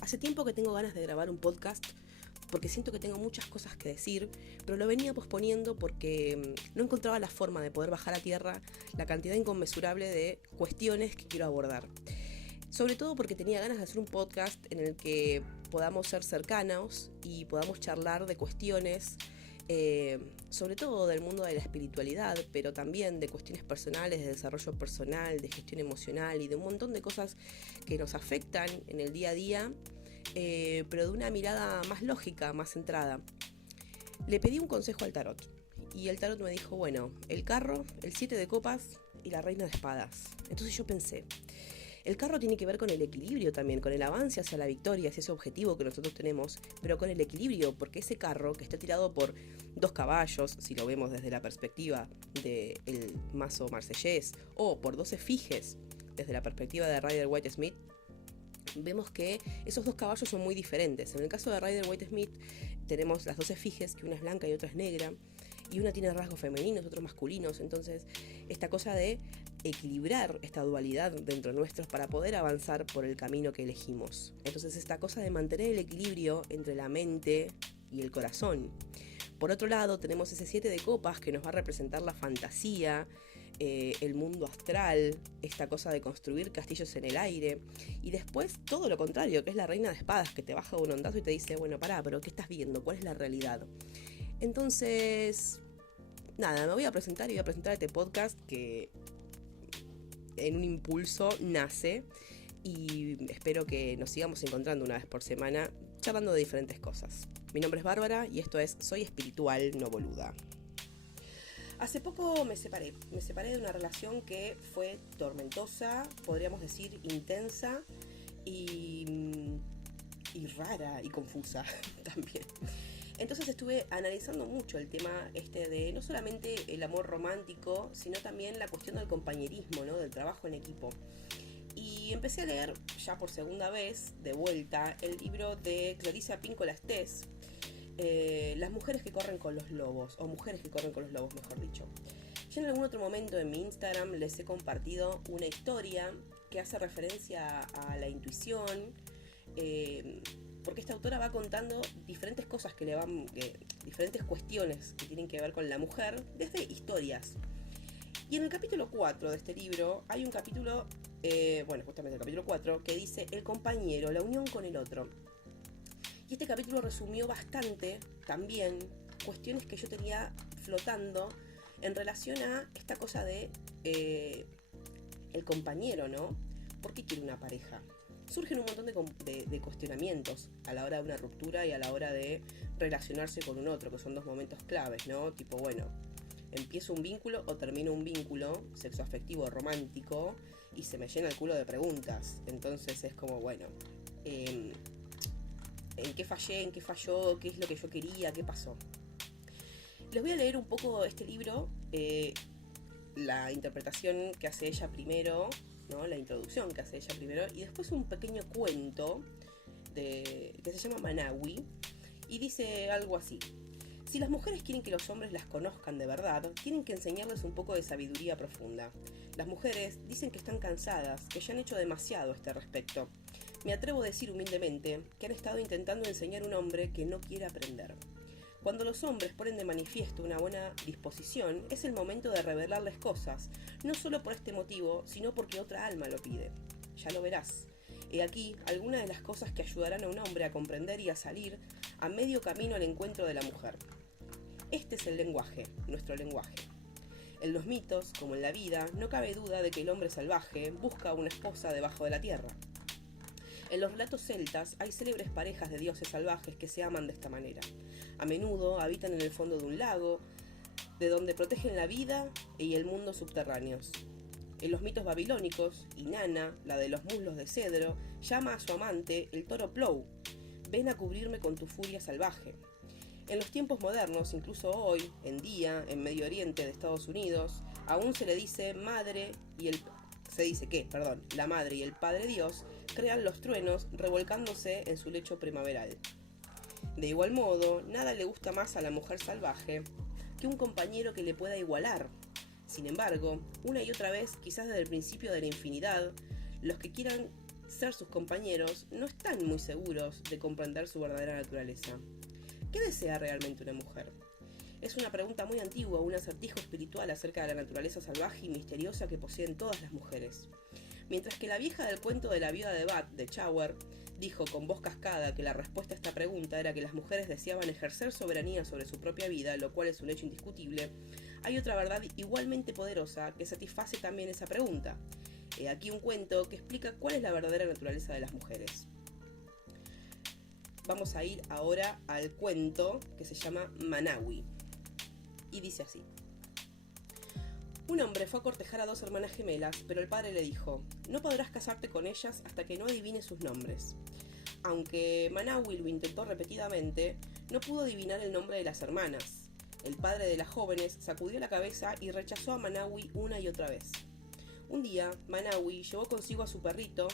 Hace tiempo que tengo ganas de grabar un podcast porque siento que tengo muchas cosas que decir, pero lo venía posponiendo porque no encontraba la forma de poder bajar a tierra la cantidad inconmensurable de cuestiones que quiero abordar. Sobre todo porque tenía ganas de hacer un podcast en el que podamos ser cercanos y podamos charlar de cuestiones, sobre todo del mundo de la espiritualidad, pero también de cuestiones personales, de desarrollo personal, de gestión emocional y de un montón de cosas que nos afectan en el día a día, pero de una mirada más lógica, más centrada. Le pedí un consejo al tarot y el tarot me dijo, bueno, el carro, el 7 de copas y la reina de espadas. Entonces yo pensé, el carro tiene que ver con el equilibrio también, con el avance hacia la victoria, hacia ese objetivo que nosotros tenemos, pero con el equilibrio, porque ese carro que está tirado por 2 caballos, si lo vemos desde la perspectiva del mazo marsellés, o por 2 efigies, desde la perspectiva de Rider-Waite-Smith, vemos que esos 2 caballos son muy diferentes. En el caso de Rider-Waite-Smith tenemos las 2 efigies, que una es blanca y otra es negra, y una tiene rasgos femeninos, otros masculinos. Entonces, esta cosa de equilibrar esta dualidad dentro nuestros para poder avanzar por el camino que elegimos. Entonces, esta cosa de mantener el equilibrio entre la mente y el corazón. Por otro lado, tenemos ese 7 de copas que nos va a representar la fantasía, el mundo astral, esta cosa de construir castillos en el aire. Y después todo lo contrario, que es la reina de espadas, que te baja un ondazo y te dice, bueno, pará, pero ¿qué estás viendo? ¿Cuál es la realidad? Entonces, nada, me voy a presentar y voy a presentar este podcast que en un impulso nace, y espero que nos sigamos encontrando una vez por semana charlando de diferentes cosas. Mi nombre es Bárbara y esto es Soy Espiritual, no boluda. Hace poco me separé de una relación que fue tormentosa, podríamos decir intensa y rara y confusa también. Entonces estuve analizando mucho el tema de no solamente el amor romántico, sino también la cuestión del compañerismo, ¿no? Del trabajo en equipo. Y empecé a leer, ya por segunda vez, de vuelta, el libro de Clarissa Pinkola Estés, Las mujeres que corren con los lobos, o Mujeres que corren con los lobos, mejor dicho. Yo en algún otro momento en mi Instagram les he compartido una historia que hace referencia a la intuición, porque esta autora va contando diferentes cosas diferentes cuestiones que tienen que ver con la mujer, desde historias. Y en el capítulo 4 de este libro hay un capítulo, justamente el capítulo 4, que dice el compañero, la unión con el otro. Y este capítulo resumió bastante también cuestiones que yo tenía flotando en relación a esta cosa de el compañero, ¿no? ¿Por qué quiere una pareja? Surgen un montón de cuestionamientos a la hora de una ruptura y a la hora de relacionarse con un otro, que son 2 momentos claves, ¿no? Tipo, bueno, empiezo un vínculo o termino un vínculo sexoafectivo romántico y se me llena el culo de preguntas. Entonces es como, bueno, ¿en qué fallé? ¿En qué falló? ¿Qué es lo que yo quería? ¿Qué pasó? Les voy a leer un poco este libro, la interpretación que hace ella primero, ¿no? La introducción que hace ella primero, y después un pequeño cuento que se llama Manawi, y dice algo así. Si las mujeres quieren que los hombres las conozcan de verdad, tienen que enseñarles un poco de sabiduría profunda. Las mujeres dicen que están cansadas, que ya han hecho demasiado a este respecto. Me atrevo a decir humildemente que han estado intentando enseñar a un hombre que no quiere aprender. Cuando los hombres ponen de manifiesto una buena disposición, es el momento de revelarles cosas, no solo por este motivo, sino porque otra alma lo pide. Ya lo verás. He aquí algunas de las cosas que ayudarán a un hombre a comprender y a salir a medio camino al encuentro de la mujer. Este es el lenguaje, nuestro lenguaje. En los mitos, como en la vida, no cabe duda de que el hombre salvaje busca a una esposa debajo de la tierra. En los relatos celtas hay célebres parejas de dioses salvajes que se aman de esta manera. A menudo habitan en el fondo de un lago, de donde protegen la vida y el mundo subterráneos. En los mitos babilónicos, Inanna, la de los muslos de cedro, llama a su amante, el toro Plou: ven a cubrirme con tu furia salvaje. En los tiempos modernos, incluso hoy, en día, en Medio Oriente de Estados Unidos, aún se le dice la madre y el padre Dios crean los truenos revolcándose en su lecho primaveral. De igual modo, nada le gusta más a la mujer salvaje que un compañero que le pueda igualar. Sin embargo, una y otra vez, quizás desde el principio de la infinidad, los que quieran ser sus compañeros, no están muy seguros de comprender su verdadera naturaleza. ¿Qué desea realmente una mujer? Es una pregunta muy antigua, un acertijo espiritual acerca de la naturaleza salvaje y misteriosa que poseen todas las mujeres. Mientras que la vieja del cuento de la viuda de Bath, de Chawer, dijo con voz cascada que la respuesta a esta pregunta era que las mujeres deseaban ejercer soberanía sobre su propia vida, lo cual es un hecho indiscutible, hay otra verdad igualmente poderosa que satisface también esa pregunta. He aquí un cuento que explica cuál es la verdadera naturaleza de las mujeres. Vamos a ir ahora al cuento que se llama Manawi. Y dice así. Un hombre fue a cortejar a 2 hermanas gemelas, pero el padre le dijo: no podrás casarte con ellas hasta que no adivines sus nombres. Aunque Manawi lo intentó repetidamente, no pudo adivinar el nombre de las hermanas. El padre de las jóvenes sacudió la cabeza y rechazó a Manawi una y otra vez. Un día, Manawi llevó consigo a su perrito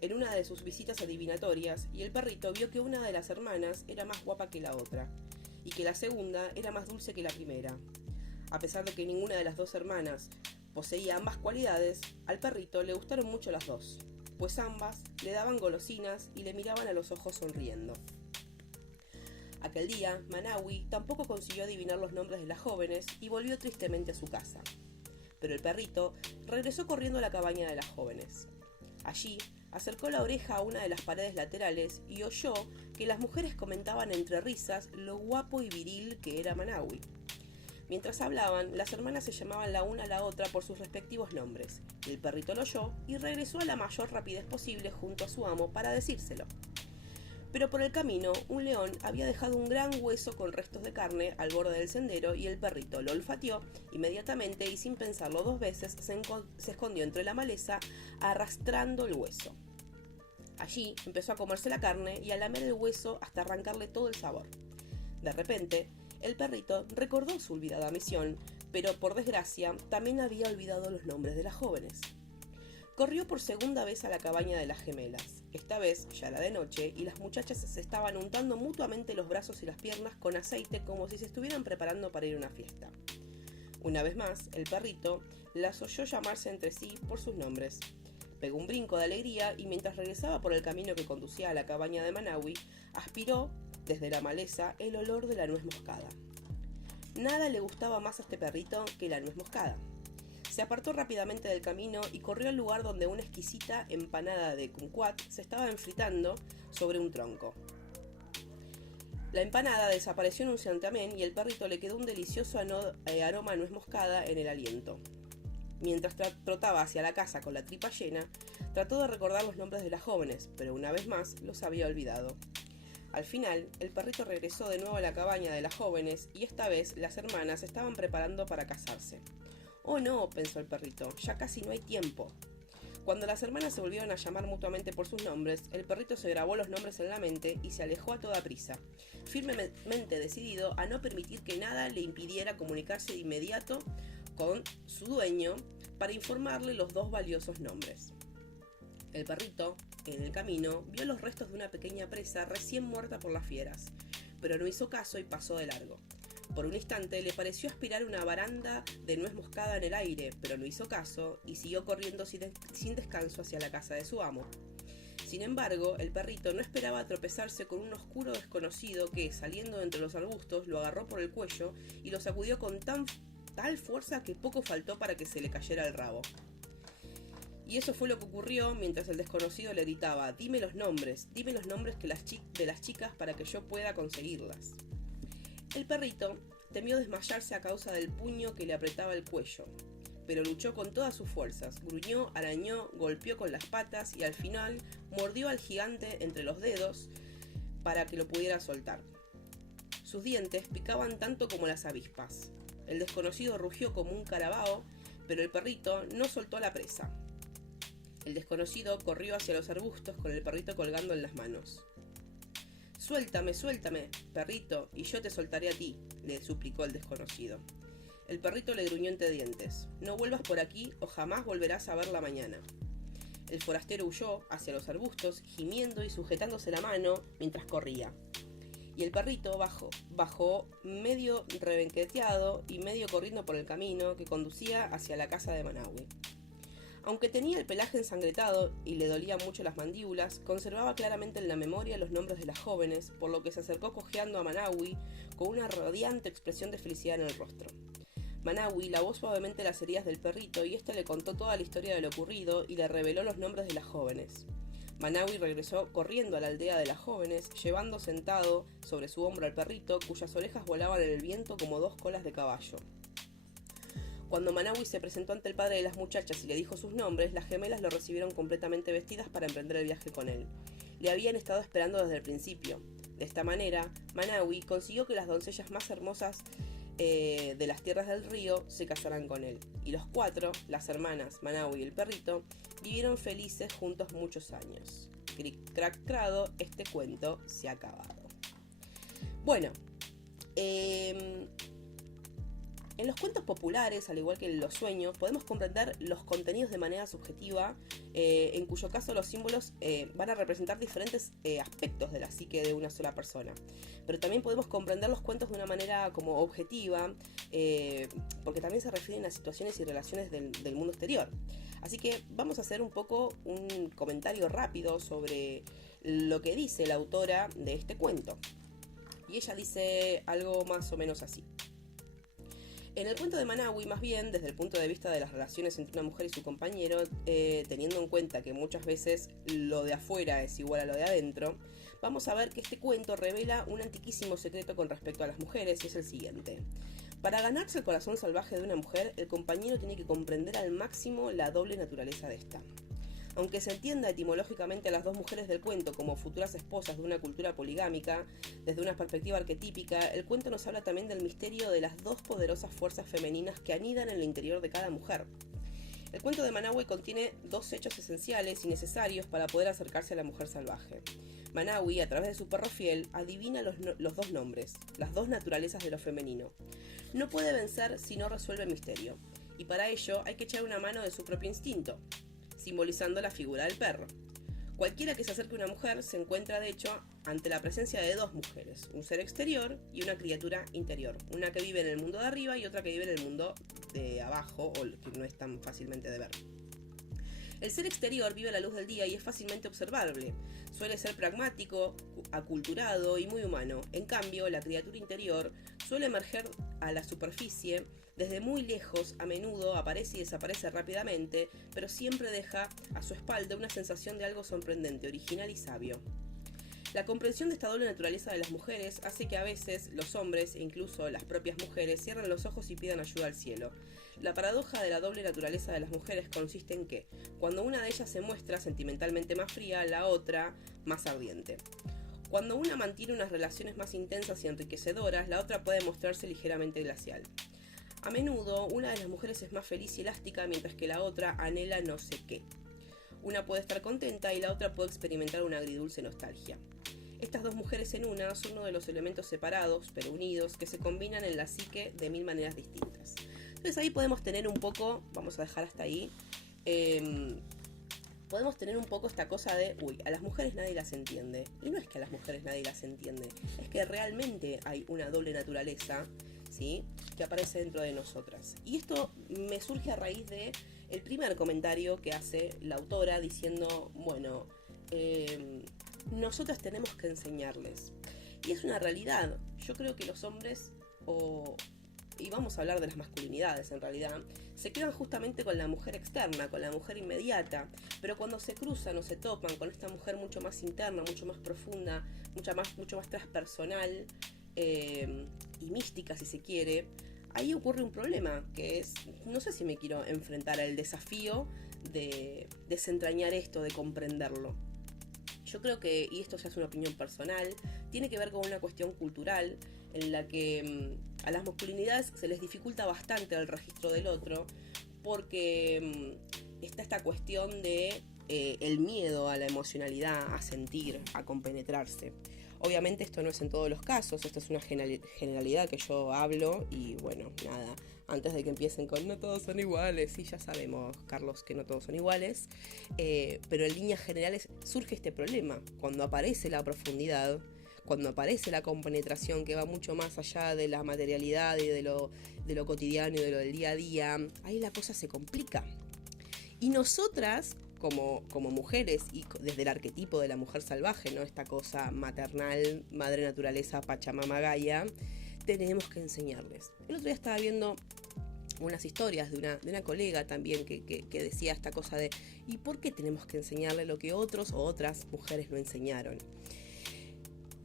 en una de sus visitas adivinatorias, y el perrito vio que una de las hermanas era más guapa que la otra, y que la segunda era más dulce que la primera. A pesar de que ninguna de las 2 hermanas poseía ambas cualidades, al perrito le gustaron mucho las 2, pues ambas le daban golosinas y le miraban a los ojos sonriendo. Aquel día, Manawi tampoco consiguió adivinar los nombres de las jóvenes y volvió tristemente a su casa. Pero el perrito regresó corriendo a la cabaña de las jóvenes. Allí, acercó la oreja a una de las paredes laterales y oyó que las mujeres comentaban entre risas lo guapo y viril que era Manawi. Mientras hablaban, las hermanas se llamaban la una a la otra por sus respectivos nombres. El perrito lo oyó y regresó a la mayor rapidez posible junto a su amo para decírselo. Pero por el camino, un león había dejado un gran hueso con restos de carne al borde del sendero y el perrito lo olfateó inmediatamente y sin pensarlo 2 veces se escondió entre la maleza arrastrando el hueso. Allí empezó a comerse la carne y a lamer el hueso hasta arrancarle todo el sabor. De repente, el perrito recordó su olvidada misión, pero por desgracia también había olvidado los nombres de las jóvenes. Corrió por segunda vez a la cabaña de las gemelas. Esta vez ya era de noche y las muchachas se estaban untando mutuamente los brazos y las piernas con aceite como si se estuvieran preparando para ir a una fiesta. Una vez más, el perrito las oyó llamarse entre sí por sus nombres. Pegó un brinco de alegría y mientras regresaba por el camino que conducía a la cabaña de Manawi, aspiró desde la maleza el olor de la nuez moscada. Nada le gustaba más a este perrito que la nuez moscada. Se apartó rápidamente del camino y corrió al lugar donde una exquisita empanada de kumquat se estaba enfritando sobre un tronco. La empanada desapareció en un santiamén y el perrito le quedó un delicioso aroma a nuez moscada en el aliento. Mientras trotaba hacia la casa con la tripa llena, trató de recordar los nombres de las jóvenes, pero una vez más los había olvidado. Al final, el perrito regresó de nuevo a la cabaña de las jóvenes y esta vez las hermanas estaban preparando para casarse. «Oh no», pensó el perrito, «ya casi no hay tiempo». Cuando las hermanas se volvieron a llamar mutuamente por sus nombres, el perrito se grabó los nombres en la mente y se alejó a toda prisa, firmemente decidido a no permitir que nada le impidiera comunicarse de inmediato con su dueño para informarle los 2 valiosos nombres. El perrito, en el camino, vio los restos de una pequeña presa recién muerta por las fieras, pero no hizo caso y pasó de largo. Por un instante le pareció aspirar una baranda de nuez moscada en el aire, pero no hizo caso y siguió corriendo sin descanso hacia la casa de su amo. Sin embargo, el perrito no esperaba tropezarse con un oscuro desconocido que, saliendo de entre los arbustos, lo agarró por el cuello y lo sacudió con tal fuerza que poco faltó para que se le cayera el rabo. Y eso fue lo que ocurrió mientras el desconocido le gritaba: dime los nombres de las chicas para que yo pueda conseguirlas. El perrito temió desmayarse a causa del puño que le apretaba el cuello, pero luchó con todas sus fuerzas, gruñó, arañó, golpeó con las patas y al final mordió al gigante entre los dedos para que lo pudiera soltar. Sus dientes picaban tanto como las avispas. El desconocido rugió como un carabao, pero el perrito no soltó la presa. El desconocido corrió hacia los arbustos con el perrito colgando en las manos. «Suéltame, suéltame, perrito, y yo te soltaré a ti», le suplicó el desconocido. El perrito le gruñó entre dientes: «No vuelvas por aquí o jamás volverás a ver la mañana». El forastero huyó hacia los arbustos, gimiendo y sujetándose la mano mientras corría. Y el perrito bajó medio rebenqueteado y medio corriendo por el camino que conducía hacia la casa de Manawi. Aunque tenía el pelaje ensangretado y le dolían mucho las mandíbulas, conservaba claramente en la memoria los nombres de las jóvenes, por lo que se acercó cojeando a Manawi con una radiante expresión de felicidad en el rostro. Manawi lavó suavemente las heridas del perrito y éste le contó toda la historia de lo ocurrido y le reveló los nombres de las jóvenes. Manawi regresó corriendo a la aldea de las jóvenes, llevando sentado sobre su hombro al perrito, cuyas orejas volaban en el viento como dos colas de caballo. Cuando Manawi se presentó ante el padre de las muchachas y le dijo sus nombres, las gemelas lo recibieron completamente vestidas para emprender el viaje con él. Le habían estado esperando desde el principio. De esta manera, Manawi consiguió que las doncellas más hermosas de las tierras del río se casaran con él. Y los cuatro, las hermanas, Manawi y el perrito, vivieron felices juntos muchos años. Cric crac crado, este cuento se ha acabado. Bueno, en los cuentos populares, al igual que en los sueños, podemos comprender los contenidos de manera subjetiva, en cuyo caso los símbolos van a representar diferentes aspectos de la psique de una sola persona. Pero también podemos comprender los cuentos de una manera como objetiva, porque también se refieren a situaciones y relaciones del mundo exterior. Así que vamos a hacer un poco un comentario rápido sobre lo que dice la autora de este cuento. Y ella dice algo más o menos así. En el cuento de Manawi, más bien, desde el punto de vista de las relaciones entre una mujer y su compañero, teniendo en cuenta que muchas veces lo de afuera es igual a lo de adentro, vamos a ver que este cuento revela un antiquísimo secreto con respecto a las mujeres, y es el siguiente. Para ganarse el corazón salvaje de una mujer, el compañero tiene que comprender al máximo la doble naturaleza de esta. Aunque se entienda etimológicamente a las dos mujeres del cuento como futuras esposas de una cultura poligámica, desde una perspectiva arquetípica, el cuento nos habla también del misterio de las dos poderosas fuerzas femeninas que anidan en el interior de cada mujer. El cuento de Manawi contiene dos hechos esenciales y necesarios para poder acercarse a la mujer salvaje. Manawi, a través de su perro fiel, adivina los dos nombres, las dos naturalezas de lo femenino. No puede vencer si no resuelve el misterio, y para ello hay que echar una mano de su propio instinto, simbolizando la figura del perro. Cualquiera que se acerque a una mujer se encuentra, de hecho, ante la presencia de dos mujeres, un ser exterior y una criatura interior, una que vive en el mundo de arriba y otra que vive en el mundo de abajo, o que no es tan fácilmente de ver. El ser exterior vive a la luz del día y es fácilmente observable. Suele ser pragmático, aculturado y muy humano. En cambio, la criatura interior suele emerger a la superficie desde muy lejos, a menudo aparece y desaparece rápidamente, pero siempre deja a su espalda una sensación de algo sorprendente, original y sabio. La comprensión de esta doble naturaleza de las mujeres hace que a veces los hombres, e incluso las propias mujeres, cierren los ojos y pidan ayuda al cielo. La paradoja de la doble naturaleza de las mujeres consiste en que, cuando una de ellas se muestra sentimentalmente más fría, la otra más ardiente. Cuando una mantiene unas relaciones más intensas y enriquecedoras, la otra puede mostrarse ligeramente glacial. A menudo, una de las mujeres es más feliz y elástica, mientras que la otra anhela no sé qué. Una puede estar contenta y la otra puede experimentar una agridulce nostalgia. Estas dos mujeres en una son uno de los elementos separados, pero unidos, que se combinan en la psique de mil maneras distintas. Entonces ahí podemos tener un poco, vamos a dejar hasta ahí, podemos tener un poco esta cosa de, a las mujeres nadie las entiende. Y no es que a las mujeres nadie las entiende, es que realmente hay una doble naturaleza, ¿sí?, que aparece dentro de nosotras. Y esto me surge a raíz de el primer comentario que hace la autora diciendo, bueno, nosotras tenemos que enseñarles. Y es una realidad. Yo creo que los hombres, y vamos a hablar de las masculinidades en realidad, se quedan justamente con la mujer externa, con la mujer inmediata, pero cuando se cruzan o se topan con esta mujer mucho más interna, mucho más profunda, mucho más transpersonal y mística, si se quiere, ahí ocurre un problema, que es, no sé si me quiero enfrentar al desafío de desentrañar esto, de comprenderlo. Yo creo que, y esto ya es una opinión personal, tiene que ver con una cuestión cultural en la que a las masculinidades se les dificulta bastante el registro del otro, porque está esta cuestión de el miedo a la emocionalidad, a sentir, a compenetrarse. Obviamente esto no es en todos los casos, esto es una generalidad que yo hablo y bueno, nada, antes de que empiecen con no todos son iguales, sí, ya sabemos, Carlos, que no todos son iguales, pero en líneas generales surge este problema, cuando aparece la profundidad, cuando aparece la compenetración que va mucho más allá de la materialidad y de lo cotidiano y de lo del día a día, ahí la cosa se complica. Y nosotras, como mujeres, y desde el arquetipo de la mujer salvaje, ¿no? Esta cosa maternal, madre naturaleza, Pachamama Gaia, tenemos que enseñarles. El otro día estaba viendo unas historias de una colega también que decía esta cosa de ¿y por qué tenemos que enseñarle lo que otros o otras mujeres no enseñaron?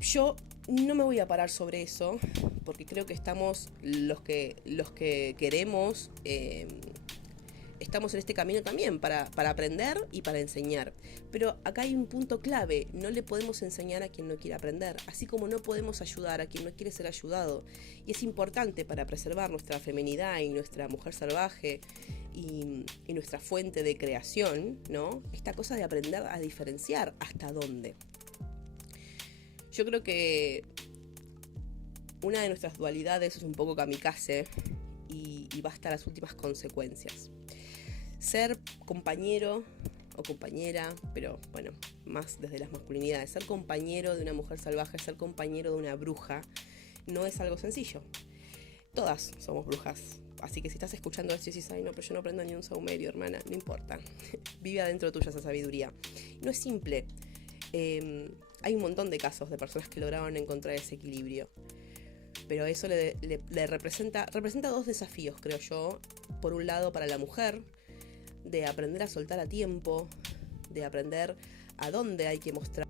Yo no me voy a parar sobre eso, porque creo que estamos los que queremos, estamos en este camino también para aprender y para enseñar. Pero acá hay un punto clave, no le podemos enseñar a quien no quiere aprender, así como no podemos ayudar a quien no quiere ser ayudado. Y es importante para preservar nuestra feminidad y nuestra mujer salvaje y nuestra fuente de creación, ¿no? Esta cosa de aprender a diferenciar hasta dónde. Yo creo que una de nuestras dualidades es un poco kamikaze y va hasta las últimas consecuencias. Ser compañero o compañera, pero bueno, más desde las masculinidades, ser compañero de una mujer salvaje, ser compañero de una bruja, no es algo sencillo. Todas somos brujas, así que si estás escuchando esto y dices, ay no, pero yo no aprendo ni un saumerio, hermana, no importa, vive adentro tuya esa sabiduría. No es simple. Hay un montón de casos de personas que lograron encontrar ese equilibrio, pero eso le representa dos desafíos, creo yo. Por un lado, para la mujer, de aprender a soltar a tiempo, de aprender a dónde hay que mostrar